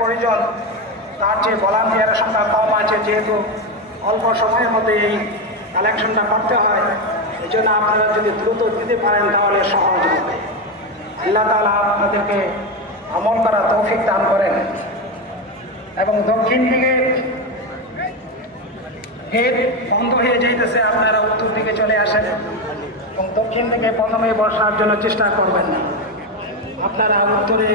প্রয়োজন, তার যে ভলান্টিয়ারের সংখ্যা কম আছে, যেহেতু অল্প সময়ের মধ্যে এই কালেকশনটা করতে হয়, এই জন্য আপনারা যদি দ্রুত দিতে পারেন তাহলে সহজ হবে। আল্লাহ তাআলা আপনাদেরকে আমল করা তৌফিক দান করেন। এবং দক্ষিণ দিকে গেট বন্ধ হয়ে যাইতেছে, আপনারা উত্তর দিকে চলে আসেন এবং দক্ষিণ দিকে প্রথমে বসার জন্য চেষ্টা করবেন না। আপনারা উত্তরে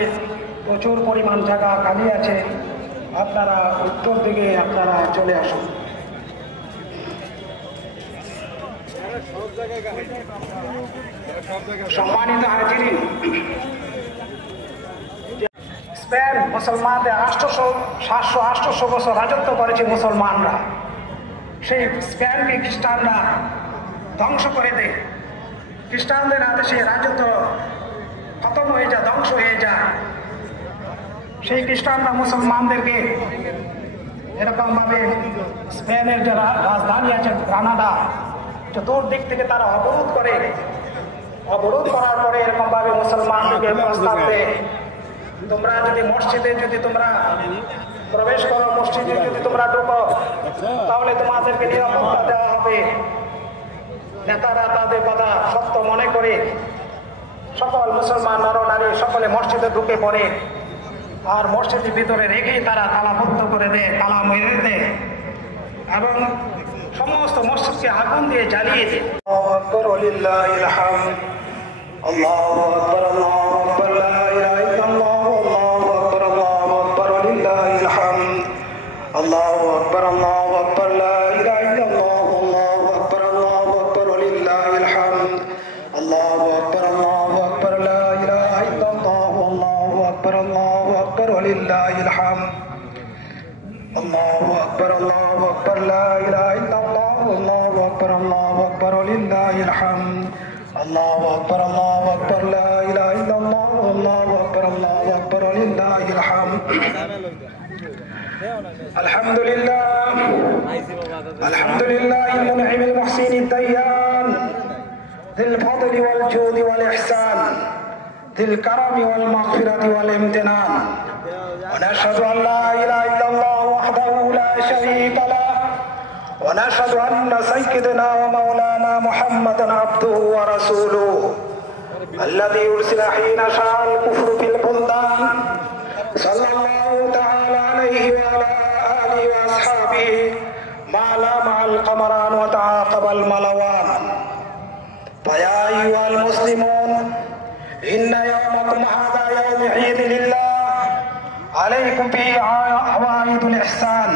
প্রচুর পরিমাণ জায়গা খালি আছে, আপনারা উত্তর দিকে আপনারা চলে আসুন। সম্মানিত হাজিরিন, স্পেন মুসলমানদের 700-800 বছর রাজত্ব করেছে মুসলমানরা। সেই স্পেনকে খ্রিস্টানরা ধ্বংস করে দেয়। খ্রিস্টানদের হাতে সেই রাজত্ব খতম হয়ে যায়, ধ্বংস হয়ে যায়। সেই খ্রিস্টানরা মুসলমানদেরকে এরকমভাবে স্পেনের যে রাজধানী আছে গ্রানাডা, চতুর্দিক থেকে তারা অবরোধ করে। অবরোধ করার পরে এরকমভাবে মুসলমানদেরকে প্রস্তাব দেয়, তোমরা যদি মসজিদে যদি তোমরা প্রবেশ করো, মসজিদে যদি তোমরা ঢুকো, তাহলে তোমাদেরকে নিরাপত্তা দেওয়া হবে। নেতারা তাদের কথা সত্য মনে করে সকল মুসলমান নরনারী সকলে মসজিদে ঢুকে পড়ে, আর মসজিদের ভিতরে রেখেই তারা তালাবদ্ধ করে দেয়, তালা মেরে দেয় এবং সমস্ত মসজিদকে আগুন দিয়ে জ্বালিয়ে দেয়। আল্লাহু আকবার, লিল্লাহিল হামদ। আল্লাহু আকবার, আল্লাহু আকবার, লা ইলাহা ইল্লাল্লাহ, আল্লাহু আকবার, আল্লাহু আকবার, লিল্লাহিল হামদ। আল্লাহু আকবার, আল্লাহু আকবার, লা ইলাহা ইল্লাল্লাহ, আল্লাহু আকবার, আল্লাহু আকবার, লিল্লাহিল হামদ। আল্লাহু আকবার, আল্লাহু আকবার, লা ইলাহা ইল্লাল্লাহ, আল্লাহু আকবার, আল্লাহু আকবার, লিল্লাহিল হামদ। আল্লাহু আকবার, আল্লাহু আকবার, লা ইলাহা ইল্লাল্লাহ, আল্লাহু আকবার, আল্লাহু আকবার, লিল্লাহিল হামদ। আল্লাহু আকবার, আল্লাহু আকবার, লা ইলাহা ইল্লাল্লাহ, আল্লাহু আকবার, আল্লাহু আকবার, লিল্লাহিল হামদ। আলহামদুলিল্লাহ, আলহামদুলিল্লাহিল মুনঈমিল মুহসিনিদ দায়্যান যিল ফাদলি ওয়াল জুদি ওয়াল ইহসান যিল কারামি ওয়াল মাগফিরাতি ওয়াল ইমতিনান। ونشهد أن لا إله إلا الله وحده لا شريك له ونشهد أن سيدنا ومولانا محمدا عبده ورسوله الذي أرسل حين شاء الكفر في البلدان صلى الله تعالى عليه وعلى آله وأصحابه ما لامع القمران وتعاقب الملوان. فيا أيها المسلمون، إن يومكم هذا يوم عيد لله عليكم به عوائد الإحسان